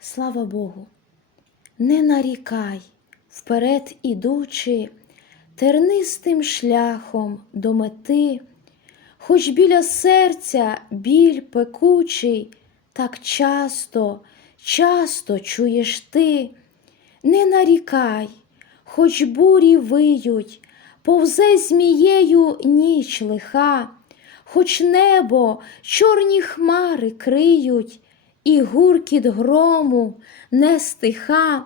Слава Богу, не нарікай, вперед ідучи, тернистим шляхом до мети, хоч біля серця біль пекучий, так часто, часто чуєш ти, не нарікай, хоч бурі виють, повзе змією ніч лиха, хоч небо чорні хмари криють, і гуркіт грому не стиха,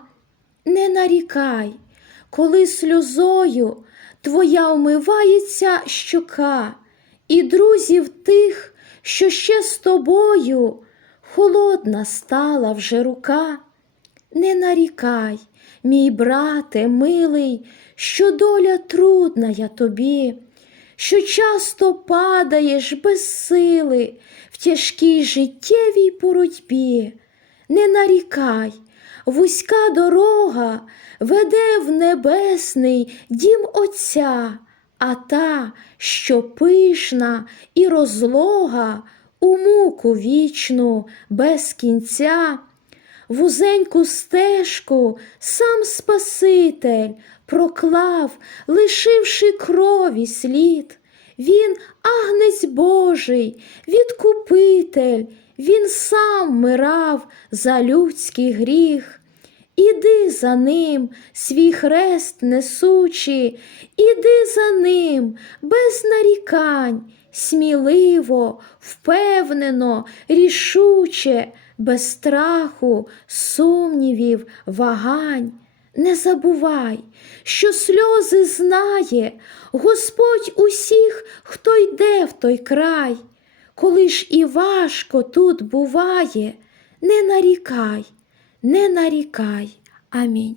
не нарікай, коли сльозою твоя вмивається щока, і друзів тих, що ще з тобою, холодна стала вже рука. Не нарікай, мій брате, милий, що доля трудна я тобі, що часто падаєш без сили в тяжкій життєвій боротьбі. Не нарікай, вузька дорога веде в небесний дім Отця, а та, що пишна і розлога, у муку вічну без кінця. Вузеньку стежку сам Спаситель проклав, лишивши крові слід. Він агнець Божий, відкупитель, він сам мирав за людський гріх. Іди за ним, свій хрест несучи, іди за ним, без нарікань, сміливо, впевнено, рішуче, без страху, сумнівів, вагань. Не забувай, що сльози знає Господь усіх, хто йде в той край. Коли ж і важко тут буває, не нарікай, не нарікай. Амінь.